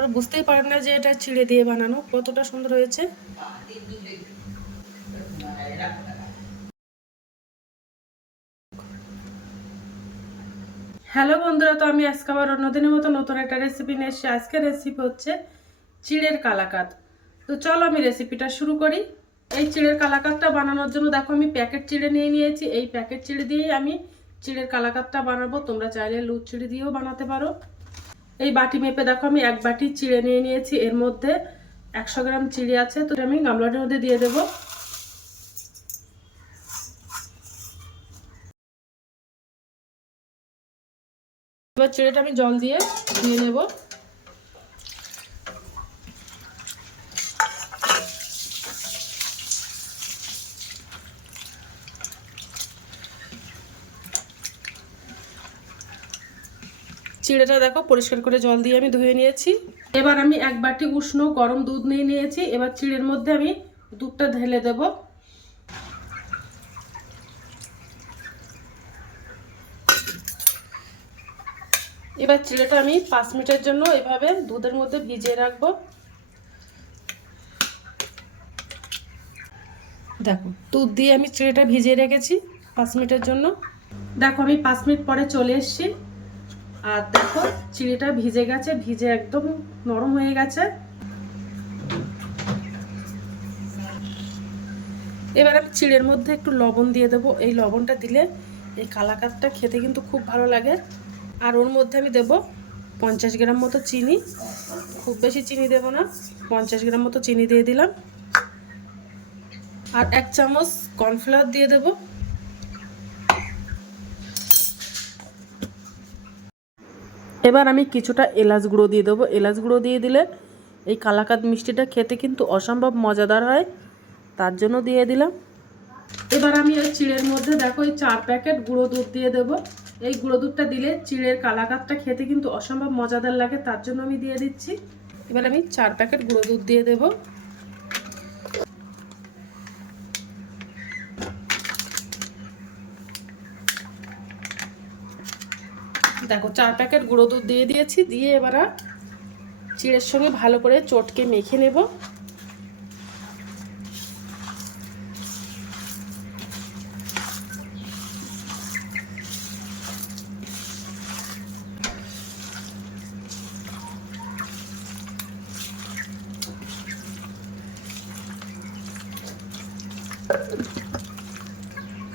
তোমরা বুঝতেই পারবে না যে এটা চিড়ে দিয়ে বানানো। কতটা সুন্দর হয়েছে। হ্যালো বন্ধুরা, তো আমি আজকে আবার অন্যদিনের মতো নতুন একটা রেসিপি নিয়ে এসেছি। আজকের রেসিপি হচ্ছে চিড়ের কালাকাত তো চলো আমি রেসিপিটা শুরু করি। এই চিড়ের কালাকাতটা বানানোর জন্য দেখো, আমি প্যাকেট চিড়ে নিয়ে নিয়েছি। এই প্যাকেট চিড়ে দিয়েই আমি চিড়ের কালাকাতটা বানাবো। তোমরা চাইলে লুচ চিড়ে দিয়েও বানাতে পারো। এই বাটি মেপে দেখো, আমি এক বাটি চিড়ে নিয়ে নিয়েছি। এর মধ্যে একশো গ্রাম চিড়ে আছে, তো আমি গামলাটার মধ্যে দিয়ে দেবো। এবার চিড়েটা আমি জল দিয়ে দিয়ে নেব। চিড়েটা দেখো, পরিষ্কার করে জল দিয়ে আমি ধুয়ে নিয়েছি। এবার আমি এক বাটি উষ্ণ গরম দুধ নিয়ে নিয়েছি। এবার চিড়ের মধ্যে আমি দুধটা ঢেলে দেবো। এবার চিড়েটা আমি পাঁচ মিনিটের জন্য এভাবে দুধের মধ্যে ভিজিয়ে রাখব। দেখো, দুধ দিয়ে আমি চিড়েটা ভিজিয়ে রেখেছি পাঁচ মিনিটের জন্য। দেখো, আমি পাঁচ মিনিট পরে চলে এসেছি। আর দেখো চিড়েটা ভিজে গেছে, ভিজে একদম নরম হয়ে গেছে। এবার আমি চিড়ের মধ্যে একটু লবণ দিয়ে দেবো। এই লবণটা দিলে এই কালাকাতটা খেতে কিন্তু খুব ভালো লাগে। আর ওর মধ্যে আমি দেব পঞ্চাশ গ্রাম মতো চিনি। খুব বেশি চিনি দেব না, পঞ্চাশ গ্রাম মতো চিনি দিয়ে দিলাম। আর এক চামচ কর্নফ্লাওয়ার দিয়ে দেব। এবার আমি কিছুটা এলাচ গুঁড়ো দিয়ে দেবো। এলাচ গুঁড়ো দিয়ে দিলে এই কালাকাত মিষ্টিটা খেতে কিন্তু অসম্ভব মজাদার হয়, তার জন্য দিয়ে দিলাম। এবার আমি ওই চিড়ের মধ্যে দেখো এই চার প্যাকেট গুঁড়ো দুধ দিয়ে দেবো। এই গুঁড়ো দুধটা দিলে চিড়ের কালাকাতটা খেতে কিন্তু অসম্ভব মজাদার লাগে, তার জন্য আমি দিয়ে দিচ্ছি। এবার আমি চার প্যাকেট গুঁড়ো দুধ দিয়ে দেবো। দেখো, চার প্যাকেট গুঁড়ো দুধ দিয়ে দিয়েছি। দিয়ে এবার চিড়ের সঙ্গে ভালো করে চটকে মেখে নেব।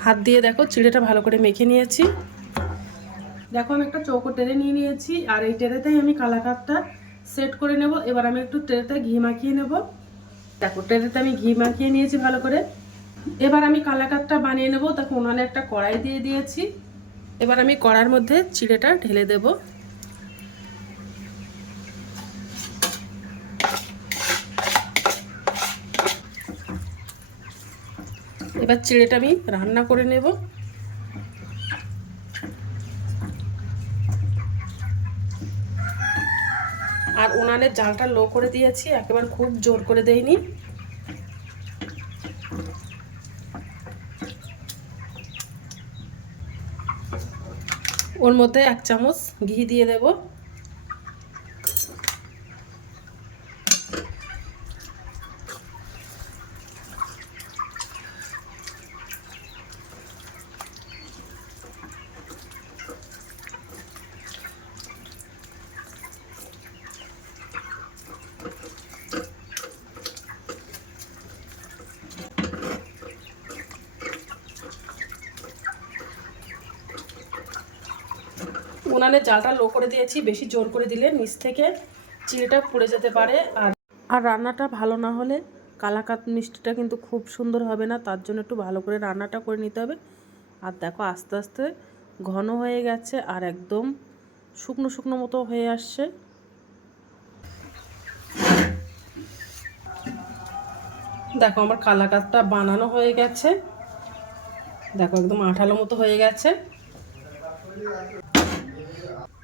হাত দিয়ে দেখো, চিড়েটা ভালো করে মেখে নিয়েছি। দেখো, আমি একটা চৌকো টেরে নিয়ে নিয়েছি, আর এই টেরেতেই আমি কালাকাতটা সেট করে নেব। এবার আমি একটু টেরেতে ঘি মাখিয়ে নেব। দেখো টেরেতে আমি ঘি মাখিয়ে নিয়েছি ভালো করে। এবার আমি কালাকাতটা বানিয়ে নেব। দেখো, উনানে একটা কড়াই দিয়ে দিয়েছি। এবার আমি কড়ার মধ্যে চিড়েটা ঢেলে দেবো। এবার চিড়েটা আমি রান্না করে নেব। উনানের জালটা লো করে দিয়েছি, একেবারে খুব জোর করে দেইনি। ওর মধ্যে এক চামচ ঘি দিয়ে দেবো। উনানে জালটা লো করে দিয়েছি বেশি জোর করে দিলে নিচ থেকে চিড়েটা পুড়ে যেতে পারে। আর আর রান্নাটা ভালো না হলে কালাকাত মিষ্টিটা কিন্তু খুব সুন্দর হবে না তার জন্য একটু ভালো করে রান্নাটা করে নিতে হবে। আর দেখো আস্তে আস্তে ঘন হয়ে গেছে আর একদম শুকনো শুকনো মতো হয়ে আসছে। দেখো আমার কালাকাতটা বানানো হয়ে গেছে। দেখো একদম আঠালো মতো হয়ে গেছে।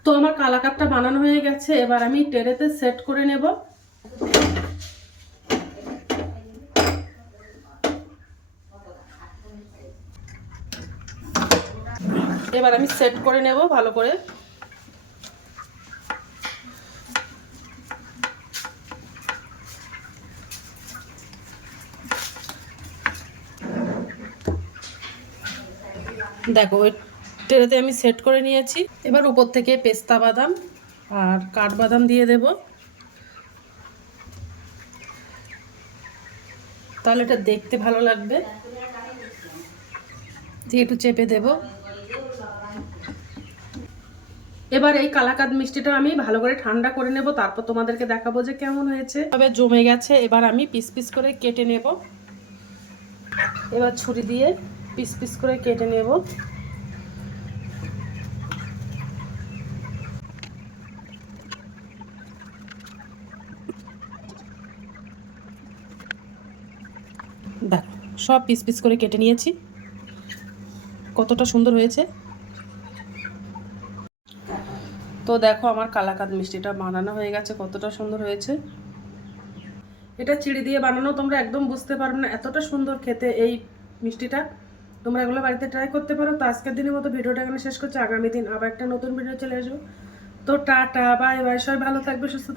তো আমার কালাকারটা বানানো হয়ে গেছে, এবার আমি টেরেতে সেট করে নেব। এবার আমি সেট করে নেব ভালো করে। দেখো ট্রেতে আমি সেট করে নিয়েছি। এবার উপর থেকে পেস্তা বাদাম আর কাঠবাদাম দিয়ে দেব। তাহলে এটা দেখতে ভালো লাগবে। দিয়ে একটু চেপে দেব। এবার এই কালাকাদ মিষ্টিটা আমি ভালো করে ঠান্ডা করে নেব। তারপর তোমাদেরকে দেখাবো যে কেমন হয়েছে। তবে জমে গেছে। এবার আমি পিস পিস করে কেটে নেব। এবার ছুরি দিয়ে পিস পিস করে কেটে নেব দেখো সব পিস পিস করে কেটে নিয়েছি। কতটা সুন্দর হয়েছে। তো দেখো আমার কালাকাদ মিষ্টিটা বানানো হয়ে গেছে, কতটা সুন্দর হয়েছে। এটা চিড়ি দিয়ে বানানো, তোমরা একদম বুঝতে পারবে না এতটা সুন্দর খেতে এই মিষ্টিটা। তোমরা এগুলো বাড়িতে ট্রাই করতে পারো। তো আজকের দিনের মতো ভিডিওটা এখানে শেষ করছি। আগামী দিন আবার একটা নতুন ভিডিও চলে আসব। তো টাটা বাই বাই সবাই ভালো থাকবে, সুস্থ